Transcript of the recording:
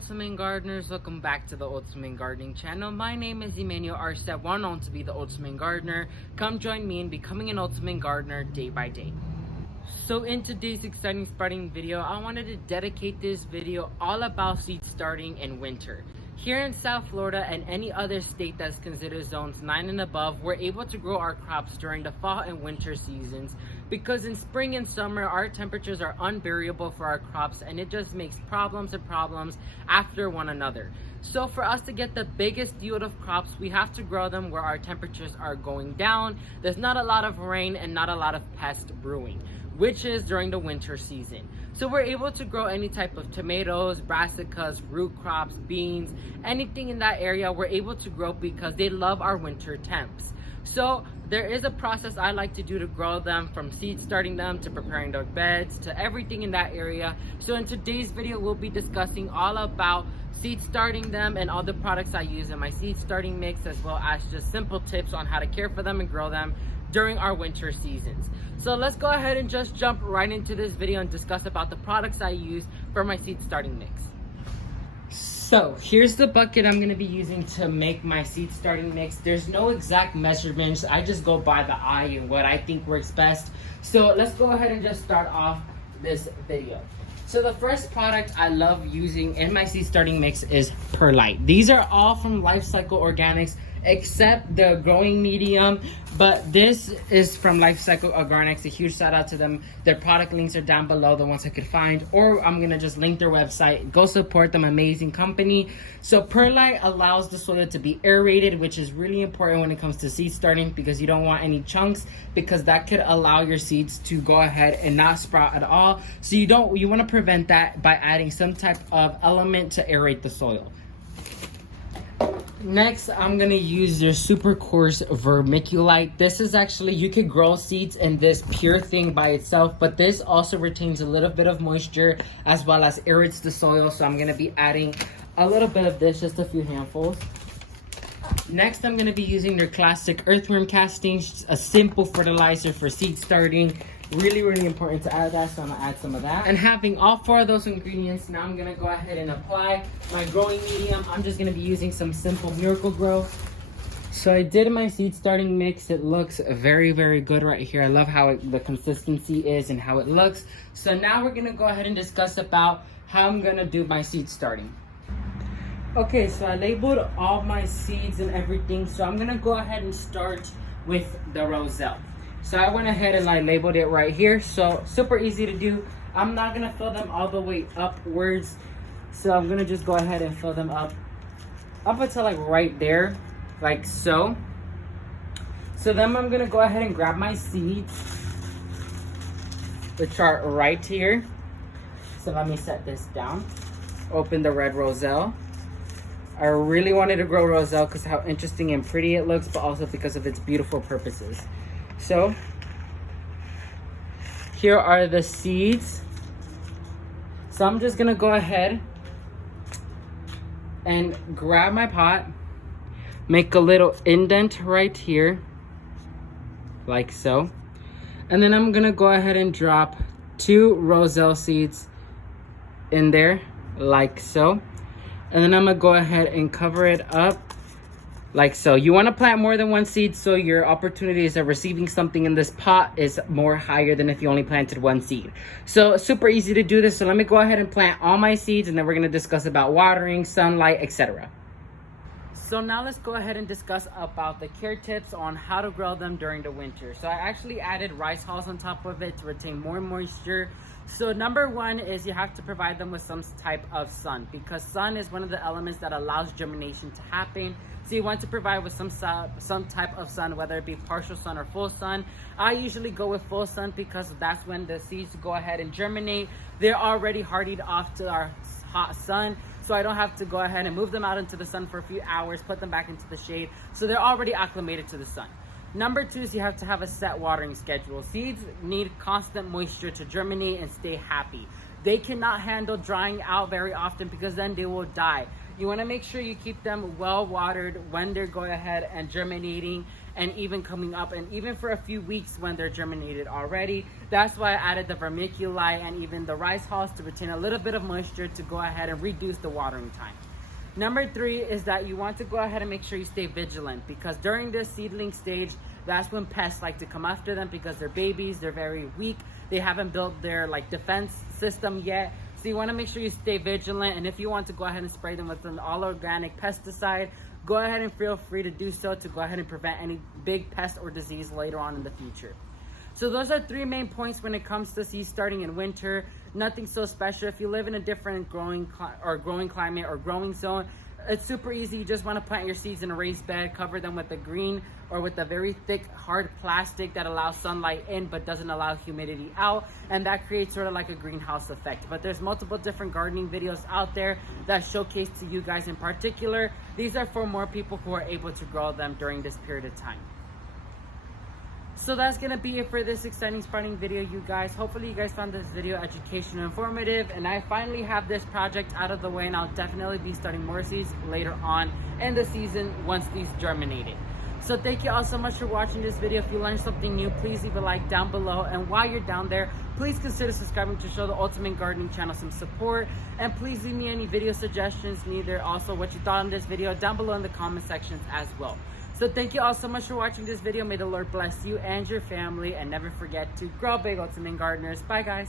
Ultimate Gardeners, welcome back to the Ultimate Gardening channel. My name is Emmanuel Arstep, well known to be the Ultimate Gardener. Come join me in becoming an Ultimate Gardener day by day. So in today's exciting starting video, I wanted to dedicate this video all about seed starting in winter. Here in South Florida and any other state that's considered zones 9 and above, we're able to grow our crops during the fall and winter seasons because in spring and summer, our temperatures are unbearable for our crops and it just makes problems and problems after one another. So for us to get the biggest yield of crops, we have to grow them where our temperatures are going down, there's not a lot of rain and not a lot of pest brewing, which is during the winter season. So we're able to grow any type of tomatoes, brassicas, root crops, beans, anything in that area we're able to grow because they love our winter temps. So there is a process I like to do to grow them, from seed starting them to preparing their beds to everything in that area. So in today's video, we'll be discussing all about seed starting them and all the products I use in my seed starting mix, as well as just simple tips on how to care for them and grow them during our winter seasons. So let's go ahead and just jump right into this video and discuss about the products I use for my seed starting mix. So here's the bucket I'm going to be using to make my seed starting mix. There's no exact measurements. I just go by the eye and what I think works best. So let's go ahead and just start off this video. So the first product I love using in my seed starting mix is Perlite. These are all from Life Cycle Organics except the growing medium, but this is from Life Cycle Organics. A huge shout out to them. Their product links are down below, the ones I could find, or I'm gonna just link their website. Go support them, amazing company. So Perlite allows the soil to be aerated, which is really important when it comes to seed starting because you don't want any chunks, because that could allow your seeds to go ahead and not sprout at all. So you want to prevent that by adding some type of element to aerate the soil. Next, I'm gonna use their super coarse vermiculite. This is actually, you could grow seeds in this pure thing by itself, but this also retains a little bit of moisture as well as aerates the soil. So I'm gonna be adding a little bit of this, just a few handfuls. Next, I'm gonna be using their classic earthworm castings, a simple fertilizer for seed starting. Really important to add that, so I'm gonna add some of that. And having all 4 of those ingredients, now I'm gonna go ahead and apply my growing medium. I'm just gonna be using some simple Miracle Grow. So I did my seed starting mix. It looks very good right here. I love how the consistency is and how it looks. So now we're gonna go ahead and discuss about how I'm gonna do my seed starting. Okay, so I labeled all my seeds and everything. So I'm gonna go ahead and start with the roselle. So I went ahead and I labeled it right here. So super easy to do. I'm not gonna fill them all the way upwards. So I'm gonna just go ahead and fill them up until like right there, like so. So then I'm gonna go ahead and grab my seeds, which are right here. So let me set this down. Open the red roselle. I really wanted to grow roselle because how interesting and pretty it looks, but also because of its beautiful purposes. So here are the seeds. So I'm just gonna go ahead and grab my pot, make a little indent right here, like so. And then I'm gonna go ahead and drop 2 roselle seeds in there, like so. And then I'm gonna go ahead and cover it up like so. You want to plant more than 1 seed so your opportunities of receiving something in this pot is more higher than if you only planted 1 seed. So super easy to do this. So let me go ahead and plant all my seeds, and then we're going to discuss about watering, sunlight, etc. So now let's go ahead and discuss about the care tips on how to grow them during the winter. So I actually added rice hulls on top of it to retain more moisture. So number 1 is you have to provide them with some type of sun, because sun is one of the elements that allows germination to happen. So you want to provide with some type of sun, whether it be partial sun or full sun. I usually go with full sun because that's when the seeds go ahead and germinate. They're already hardied off to our hot sun, so I don't have to go ahead and move them out into the sun for a few hours, put them back into the shade. So they're already acclimated to the sun. Number 2 is you have to have a set watering schedule. Seeds need constant moisture to germinate and stay happy. They cannot handle drying out very often because then they will die. You want to make sure you keep them well watered when they're going ahead and germinating, and even coming up, and even for a few weeks when they're germinated already. That's why I added the vermiculi and even the rice hulls to retain a little bit of moisture to go ahead and reduce the watering time. Number 3 is that you want to go ahead and make sure you stay vigilant, because during this seedling stage, that's when pests like to come after them because they're babies, they're very weak, they haven't built their defense system yet. So you want to make sure you stay vigilant, and if you want to go ahead and spray them with an all organic pesticide, go ahead and feel free to do so to go ahead and prevent any big pest or disease later on in the future. So those are 3 main points when it comes to seed starting in winter. Nothing so special. If you live in a different growing climate or growing zone, it's super easy. You just want to plant your seeds in a raised bed, cover them with a green or with a very thick, hard plastic that allows sunlight in but doesn't allow humidity out, and that creates sort of like a greenhouse effect. But there's multiple different gardening videos out there that showcase to you guys in particular. These are for more people who are able to grow them during this period of time. So that's gonna be it for this exciting sprouting video, you guys. Hopefully you guys found this video educational and informative, and I finally have this project out of the way, and I'll definitely be starting more seeds later on in the season once these germinated. So thank you all so much for watching this video. If you learned something new, please leave a like down below, and while you're down there, please consider subscribing to show the Ultimate Gardening channel some support, and please leave me any video suggestions, neither also what you thought on this video down below in the comment sections as well. So thank you all so much for watching this video. May the Lord bless you and your family, and never forget to grow big, Ultimate Gardeners. Bye guys.